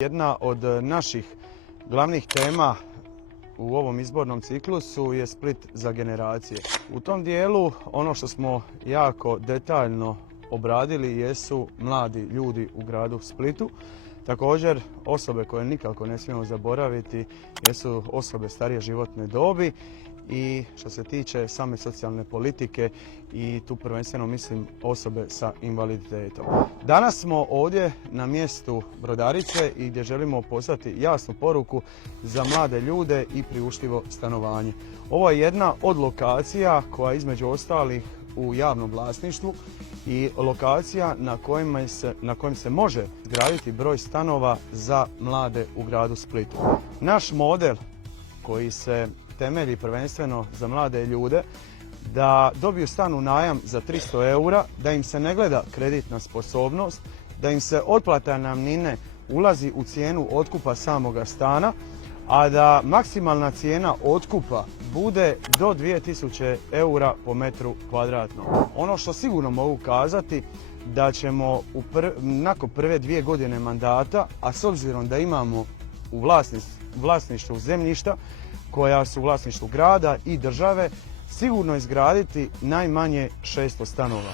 Jedna od naših glavnih tema u ovom izbornom ciklusu je Split za generacije. U tom dijelu ono što smo jako detaljno obradili jesu mladi ljudi u gradu Splitu. Također osobe koje nikako ne smijemo zaboraviti jesu osobe starije životne dobi i što se tiče same socijalne politike i tu prvenstveno mislim osobe sa invaliditetom. Danas smo ovdje na mjestu Brodarice i gdje želimo poslati jasnu poruku za mlade ljude i priuštivo stanovanje. Ovo je jedna od lokacija koja između ostalih u javnom vlasništvu i lokacija na kojem se može izgraditi broj stanova za mlade u gradu Splitu. Naš model koji se temelji prvenstveno za mlade ljude da dobiju stan u najam za 300 eura, da im se ne gleda kreditna sposobnost, da im se otplata najamnine ulazi u cijenu otkupa samoga stana, a da maksimalna cijena otkupa bude do 2000 eura po metru kvadratnom. Ono što sigurno mogu kazati da ćemo nakon prve 2 godine mandata, a s obzirom da imamo u vlasništvu zemljišta koja su u vlasništvu grada i države, sigurno izgraditi najmanje 600 stanova.